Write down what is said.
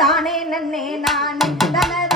தானே நன்னே நானே தன